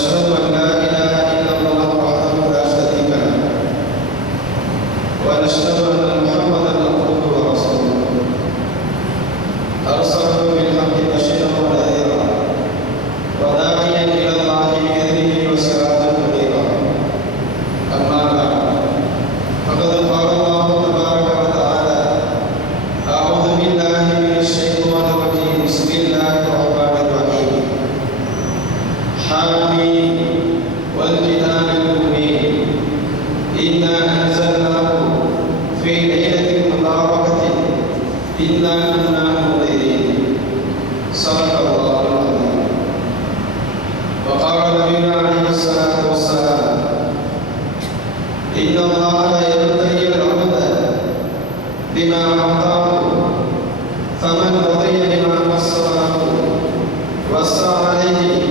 وأشهد أن لا فمن رضي بما قصر وصار عليه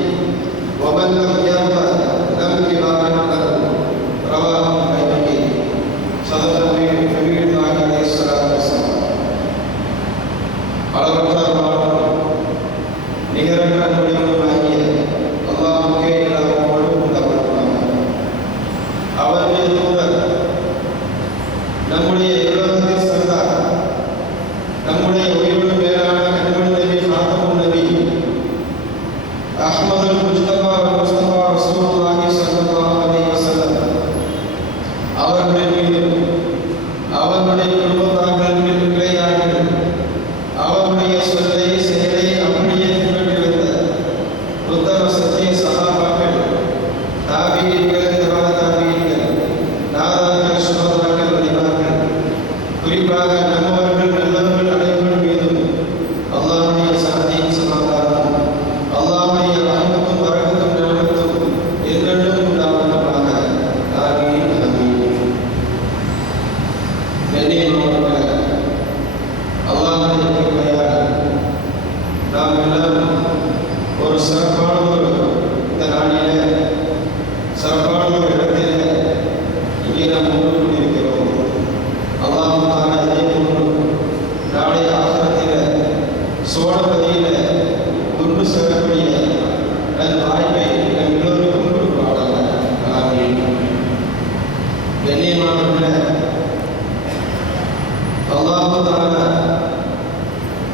அல்லாஹு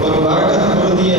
ஒரு வரக்கத்து பொருந்திய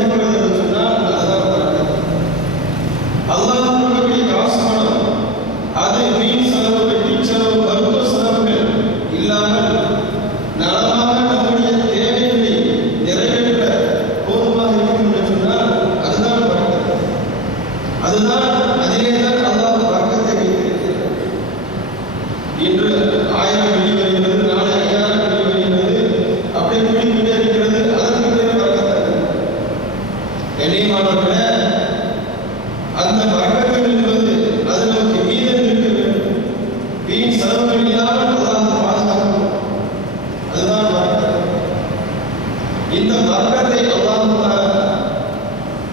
நிற்கிறது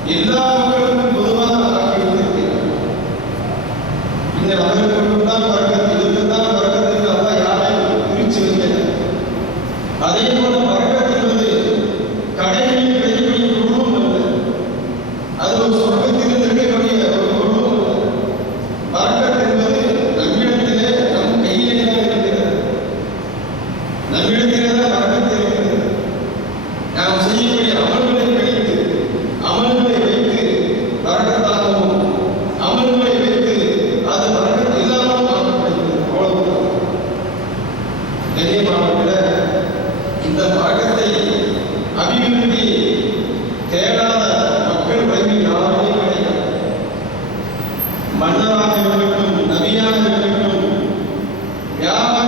எல்லா ಯಾವ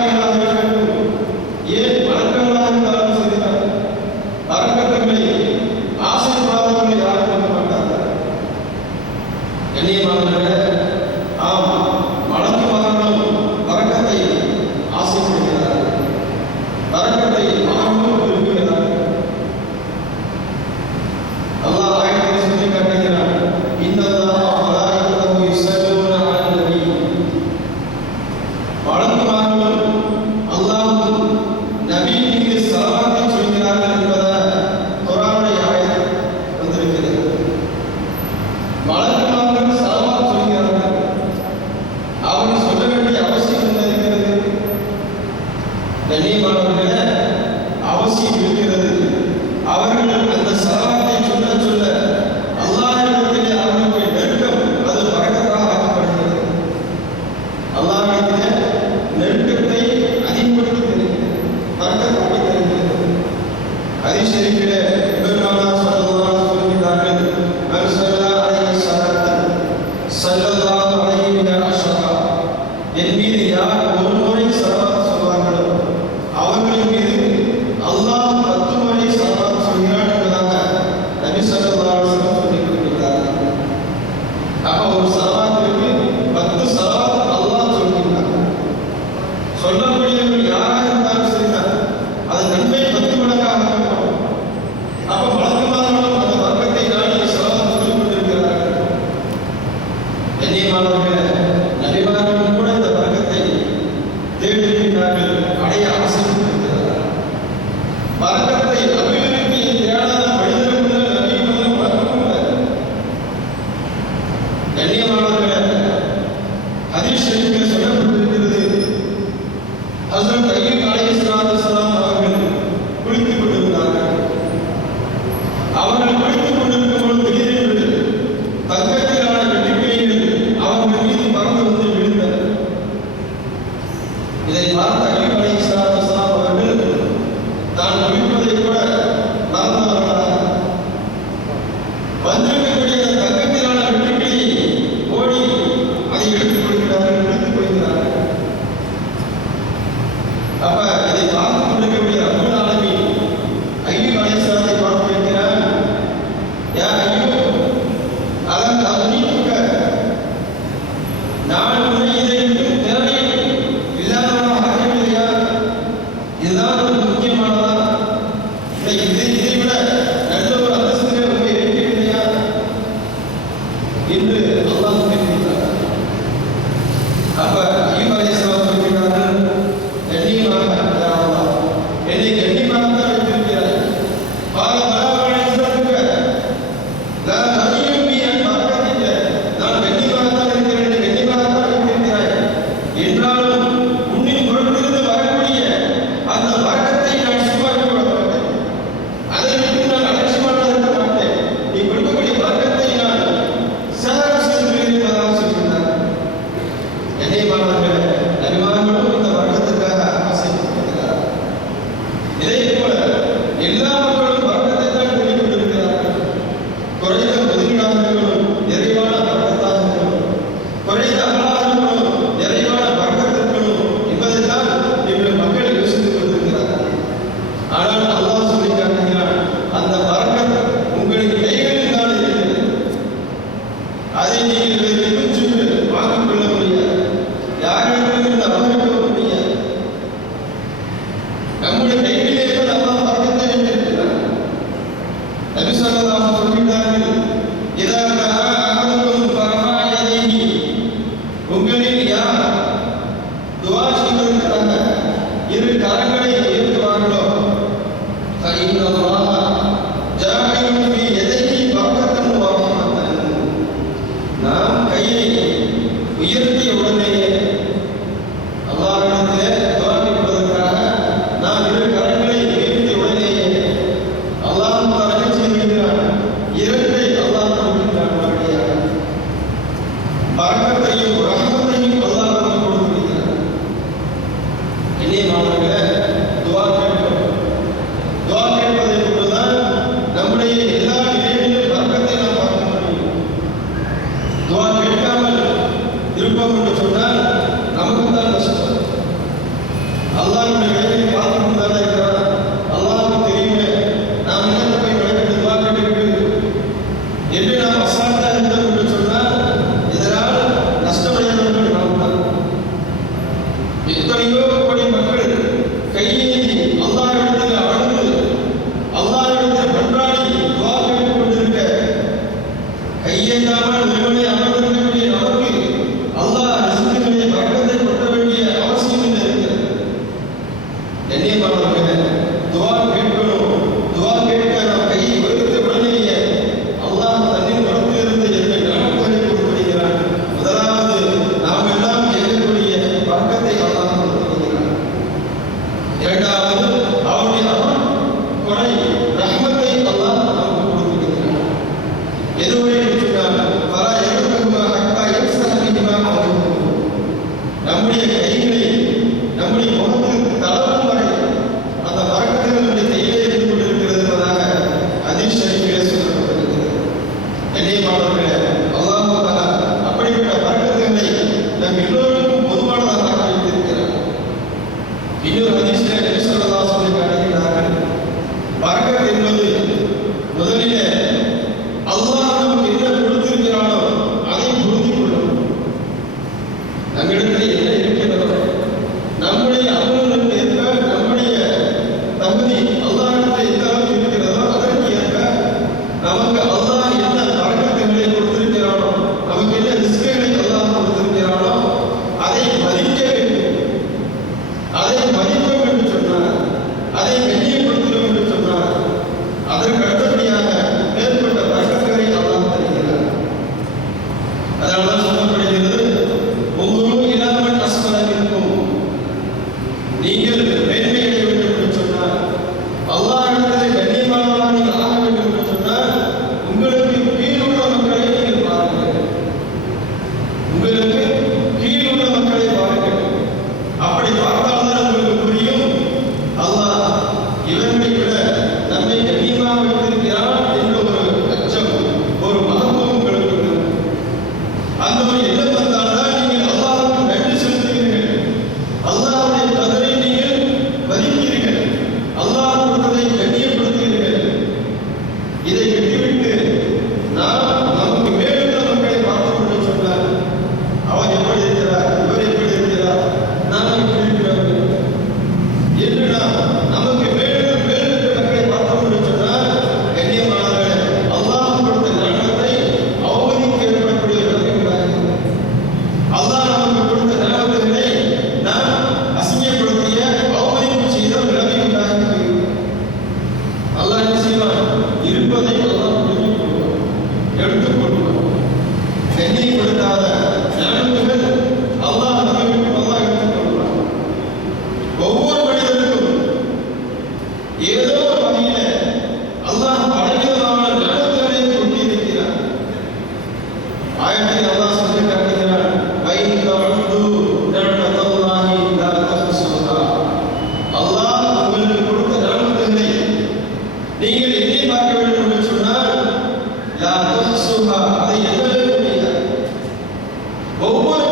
Vamos embora.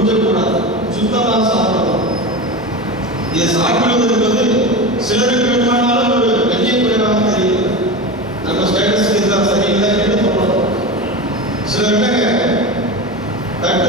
உறிஞ்சக்கூடாது சுத்தமாக சாப்பிடணும். இதை சாப்பிடுவது என்பது சிலருக்கு வேண்டுமானாலும் ஒரு பெரிய குறைவாக தெரியும். நம்ம ஸ்டேட்டஸ் இருந்தால் சரியில்லை என்று சொல்லணும் சிலருக்கு தட்டு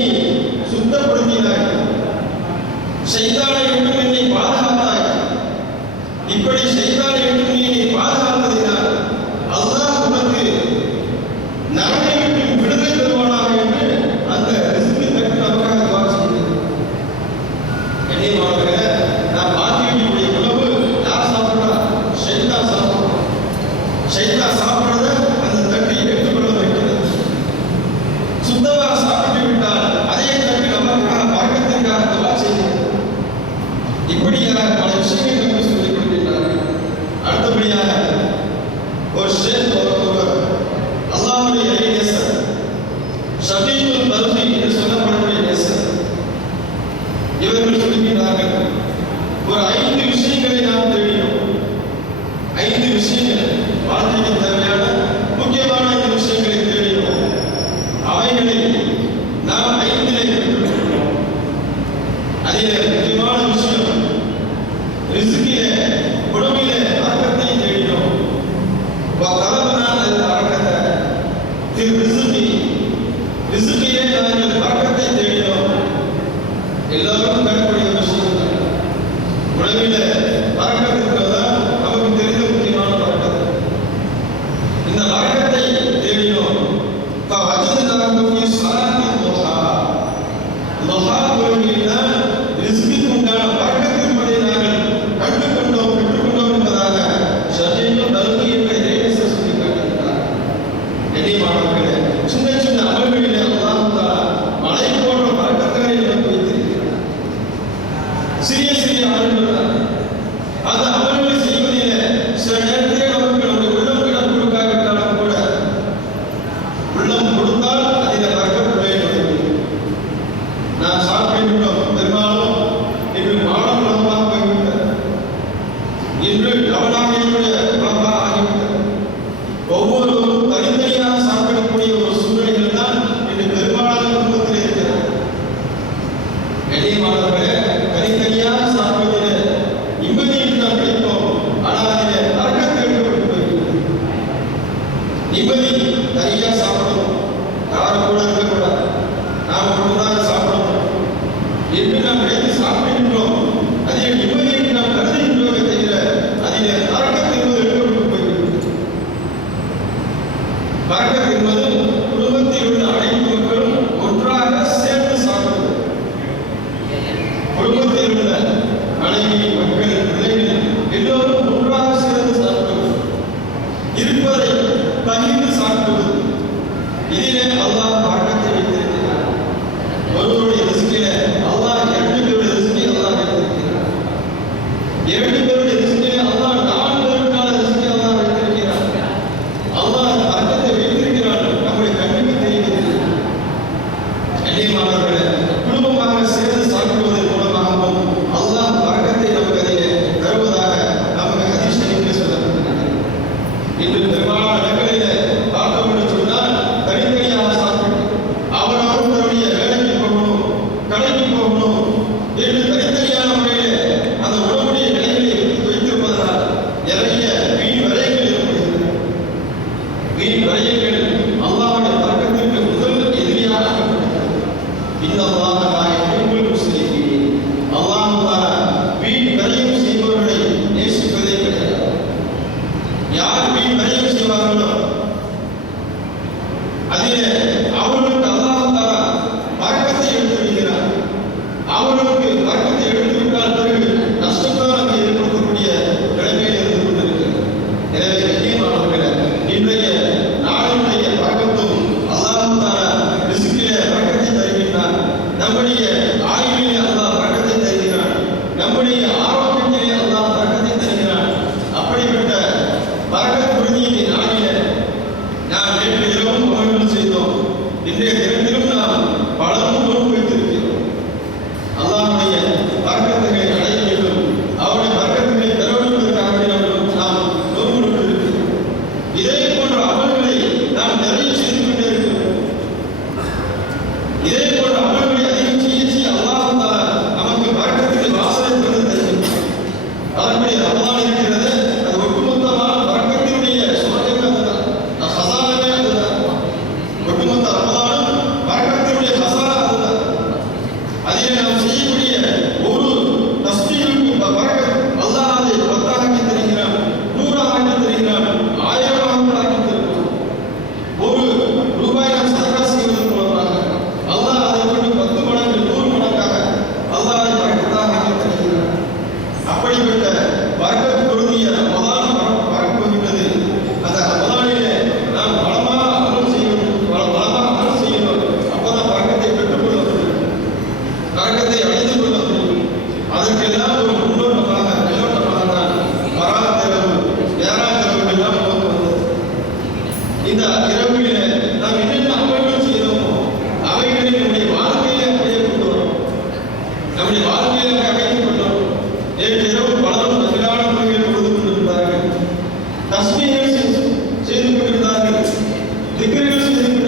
நிபதி நிறையா சாப்பிடணும். யாரும் கூட இருக்கக்கூடாது நாம் மட்டும்தான் சாப்பிடணும். என்று நாம் நினைத்து சாப்பிடுகின்றோம்? அதில் நிபதியை நாம் கருதுகின்றோமே தவிர அதில் பறக்கத்திற்கு போய்விட்டது பறக்கத்திற்கு Allah అదే തസ്മിനെ ചെയ്തുകൊണ്ടിരുന്ന വിഗ്രഹങ്ങൾ